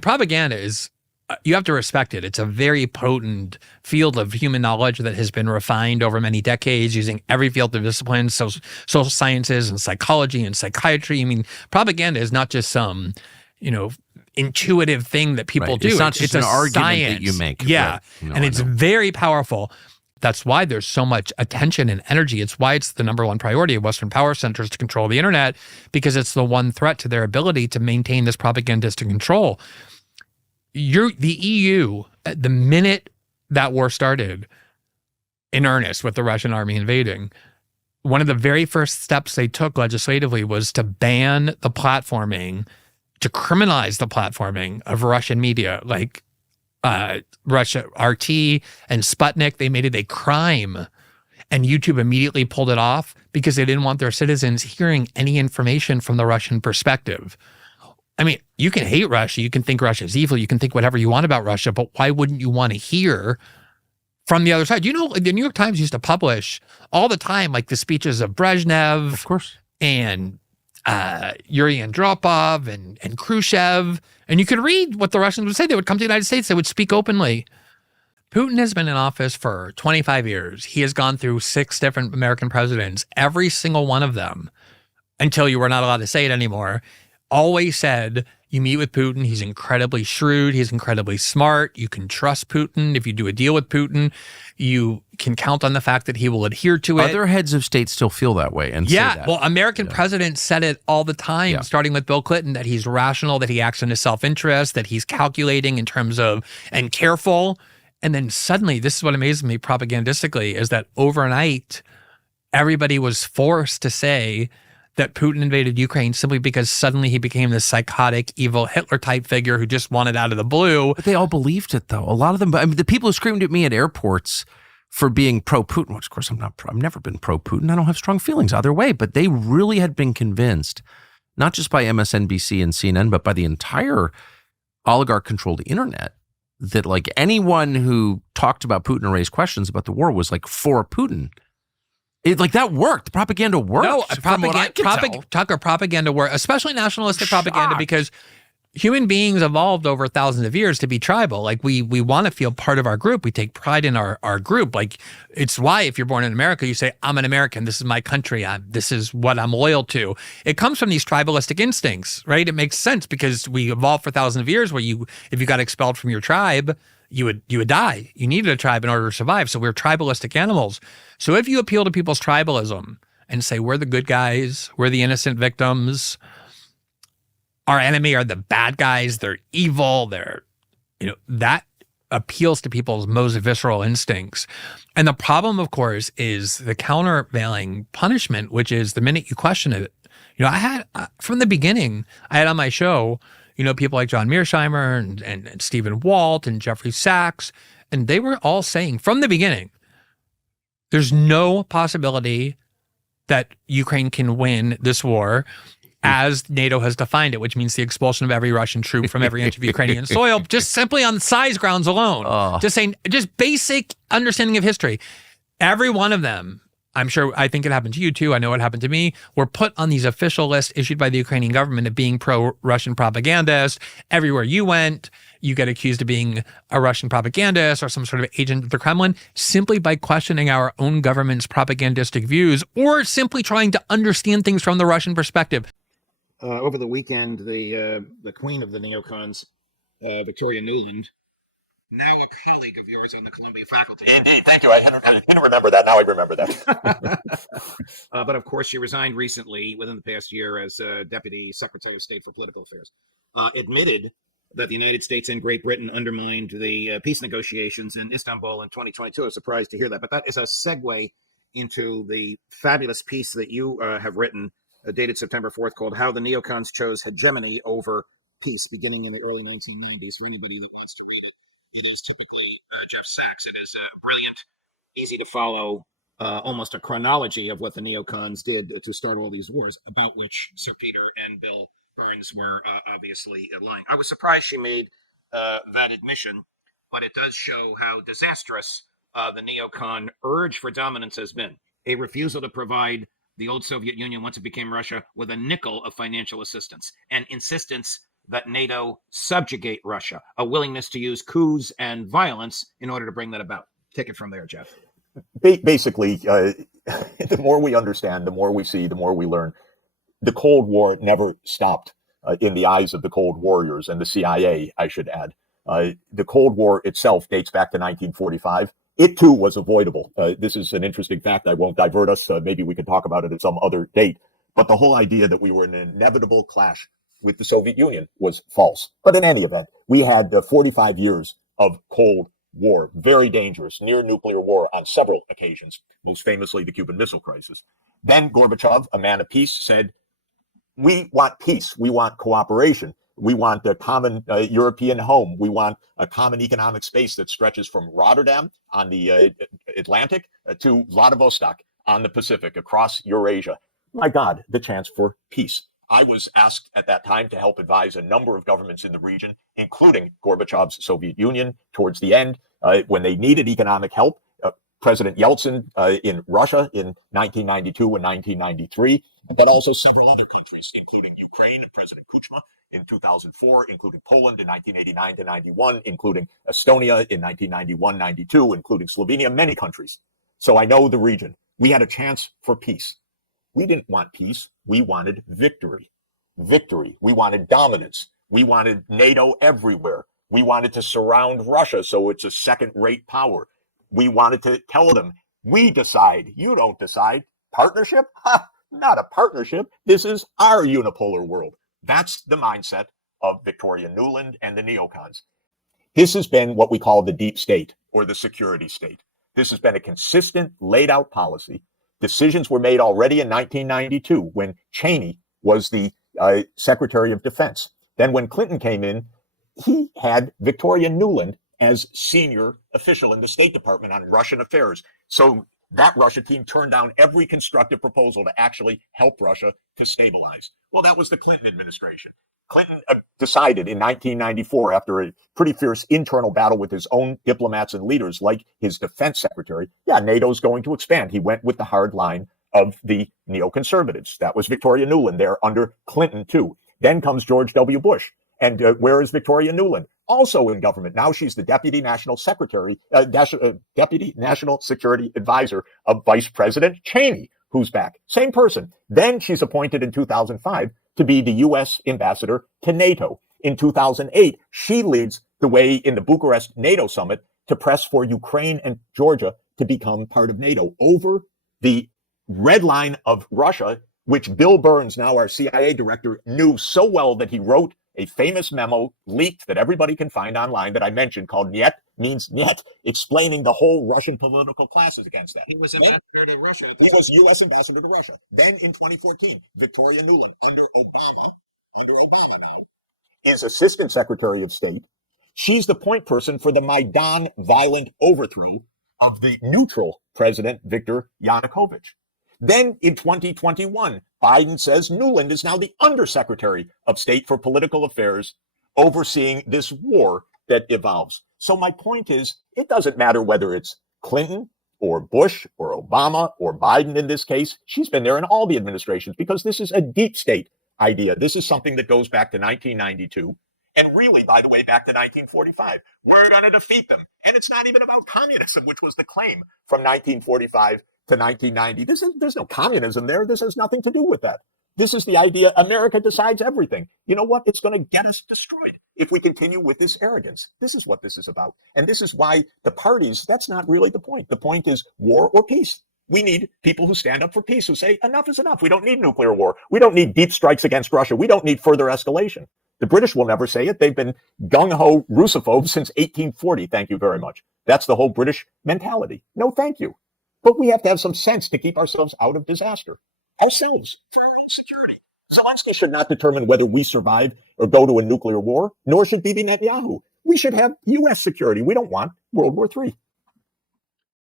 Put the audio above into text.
Propaganda is, you have to respect it. It's a very potent field of human knowledge that has been refined over many decades using every field of disciplines, social sciences and psychology and psychiatry. I mean, propaganda is not just some, intuitive thing that people do. It's not just an argument science that you make. Yeah. Right. And it's very powerful. That's why there's so much attention and energy. It's why it's the number one priority of Western power centers to control the internet, because it's the one threat to their ability to maintain this propagandistic control. The EU, the minute that war started in earnest with the Russian army invading, one of the very first steps they took legislatively was to ban the platforming, to criminalize the platforming of Russian media, like Russia RT and Sputnik. They made it a crime, and YouTube immediately pulled it off because they didn't want their citizens hearing any information from the Russian perspective. I mean, you can hate Russia, you can think Russia is evil, you can think whatever you want about Russia, but why wouldn't you want to hear from the other side? The New York Times used to publish all the time, like the speeches of Brezhnev, of course, and Yuri Andropov and Khrushchev, and you could read what the Russians would say. They would come to the United States, they would speak openly. Putin has been in office for 25 years. He has gone through 6 different American presidents. Every single one of them, until you were not allowed to say it anymore, always said, you meet with Putin, he's incredibly shrewd, he's incredibly smart, you can trust Putin. If you do a deal with Putin, you can count on the fact that he will adhere to it. Other heads of state still feel that way and say that. Well, American presidents said it all the time, starting with Bill Clinton, that he's rational, that he acts in his self-interest, that he's calculating in terms of, and careful. And then suddenly, this is what amazes me propagandistically, is that overnight, everybody was forced to say that Putin invaded Ukraine simply because suddenly he became this psychotic, evil Hitler-type figure who just wanted out of the blue. But they all believed it, though. A lot of them, I mean, the people who screamed at me at airports for being pro-Putin, which of course I've never been pro-Putin. I don't have strong feelings either way, but they really had been convinced, not just by MSNBC and CNN, but by the entire oligarch-controlled internet, that like anyone who talked about Putin or raised questions about the war was like for Putin. That worked. Propaganda worked. No, propaganda worked, especially nationalistic propaganda, because human beings evolved over thousands of years to be tribal. Like we want to feel part of our group. We take pride in our group. Like it's why if you're born in America, you say, I'm an American. This is my country. This is what I'm loyal to. It comes from these tribalistic instincts, right? It makes sense because we evolved for thousands of years where if you got expelled from your tribe, you would die. You needed a tribe in order to survive. So we're tribalistic animals. So if you appeal to people's tribalism and say, we're the good guys, we're the innocent victims, our enemy are the bad guys, they're evil, that appeals to people's most visceral instincts. And the problem, of course, is the countervailing punishment, which is the minute you question it. I had, from the beginning, I had on my show, people like John Mearsheimer and Stephen Walt and Jeffrey Sachs, and they were all saying from the beginning, there's no possibility that Ukraine can win this war as NATO has defined it, which means the expulsion of every Russian troop from every inch of Ukrainian soil, just simply on size grounds alone. Just basic understanding of history. Every one of them, I think it happened to you too, I know it happened to me, were put on these official lists issued by the Ukrainian government of being pro-Russian propagandists. Everywhere you went, you get accused of being a Russian propagandist or some sort of agent of the Kremlin simply by questioning our own government's propagandistic views or simply trying to understand things from the Russian perspective. Over the weekend, the queen of the neocons, Victoria Nuland, now a colleague of yours on the Columbia faculty. Indeed, thank you. I didn't remember that. Now I remember that. But of course, she resigned recently, within the past year, as Deputy Secretary of State for Political Affairs. Admitted that the United States and Great Britain undermined the peace negotiations in Istanbul in 2022. I was surprised to hear that. But that is a segue into the fabulous piece that you have written, dated September 4th, called How the Neocons Chose Hegemony Over Peace, beginning in the early 1990s. For anybody that wants to read it, it is typically Jeff Sachs. It is brilliant, easy to follow, almost a chronology of what the neocons did to start all these wars, about which Sir Peter and Bill Burns were obviously lying. I was surprised she made that admission, but it does show how disastrous the neocon urge for dominance has been. A refusal to provide the old Soviet Union, once it became Russia, with a nickel of financial assistance, and insistence that NATO subjugate Russia, a willingness to use coups and violence in order to bring that about. Take it from there, Jeff. Basically, the more we understand, the more we see, the more we learn. The Cold War never stopped in the eyes of the Cold Warriors and the CIA, I should add. The Cold War itself dates back to 1945. It too was avoidable. This is an interesting fact. I won't divert us. Maybe we could talk about it at some other date. But the whole idea that we were in an inevitable clash with the Soviet Union was false. But in any event, we had 45 years of Cold War, very dangerous, near nuclear war on several occasions, most famously the Cuban Missile Crisis. Then Gorbachev, a man of peace, said, we want peace. We want cooperation. We want a common European home. We want a common economic space that stretches from Rotterdam on the Atlantic to Vladivostok on the Pacific, across Eurasia. My God, the chance for peace. I was asked at that time to help advise a number of governments in the region, including Gorbachev's Soviet Union towards the end, when they needed economic help. President Yeltsin in Russia in 1992 and 1993, but also several other countries, including Ukraine, President Kuchma in 2004, including Poland in 1989 to 91, including Estonia in 1991-92, including Slovenia, many countries. So I know the region. We had a chance for peace. We didn't want peace. We wanted victory. Victory. We wanted dominance. We wanted NATO everywhere. We wanted to surround Russia so it's a second-rate power. We wanted to tell them, we decide, you don't decide. Partnership? Ha! Not a partnership. This is our unipolar world. That's the mindset of Victoria Nuland and the Neocons. This has been what we call the deep state or the security state. This has been a consistent, laid out policy. Decisions were made already in 1992 when Cheney was the Secretary of Defense. Then when Clinton came in, he had Victoria Nuland as senior official in the State Department on Russian affairs. So that Russia team turned down every constructive proposal to actually help Russia to stabilize. Well, that was the Clinton administration. Clinton decided in 1994, after a pretty fierce internal battle with his own diplomats and leaders, like his defense secretary, NATO's going to expand. He went with the hard line of the neoconservatives. That was Victoria Nuland there under Clinton, too. Then comes George W. Bush. And where is Victoria Nuland? Also in government. Now she's the Deputy National Secretary, Deputy National Security Advisor of Vice President Cheney, who's back. Same person. Then she's appointed in 2005 to be the U.S. ambassador to NATO. In 2008, she leads the way in the Bucharest NATO summit to press for Ukraine and Georgia to become part of NATO over the red line of Russia, which Bill Burns, now our CIA director, knew so well that he wrote a famous memo leaked that everybody can find online that I mentioned called Niet means Niet, explaining the whole Russian political classes against that. He was ambassador to Russia. He was U.S. ambassador to Russia. Then in 2014, Victoria Nuland, under Obama now, is Assistant Secretary of State. She's the point person for the Maidan violent overthrow of the neutral President Viktor Yanukovych. Then in 2021, Biden says Nuland is now the Undersecretary of State for Political Affairs, overseeing this war that evolves. So my point is, it doesn't matter whether it's Clinton or Bush or Obama or Biden in this case. She's been there in all the administrations because this is a deep state idea. This is something that goes back to 1992. And really, by the way, back to 1945. We're going to defeat them. And it's not even about communism, which was the claim from 1945 to 1990. There's no communism there. This has nothing to do with that. This is the idea America decides everything. You know what? It's going to get us destroyed if we continue with this arrogance. This is what this is about. And this is why the parties, that's not really the point. The point is war or peace. We need people who stand up for peace, who say enough is enough. We don't need nuclear war. We don't need deep strikes against Russia. We don't need further escalation. The British will never say it. They've been gung-ho Russophobes since 1840. Thank you very much. That's the whole British mentality. No, thank you. But we have to have some sense to keep ourselves out of disaster. Ourselves, for our own security. Zelensky should not determine whether we survive or go to a nuclear war, nor should Bibi Netanyahu. We should have U.S. security. We don't want World War III.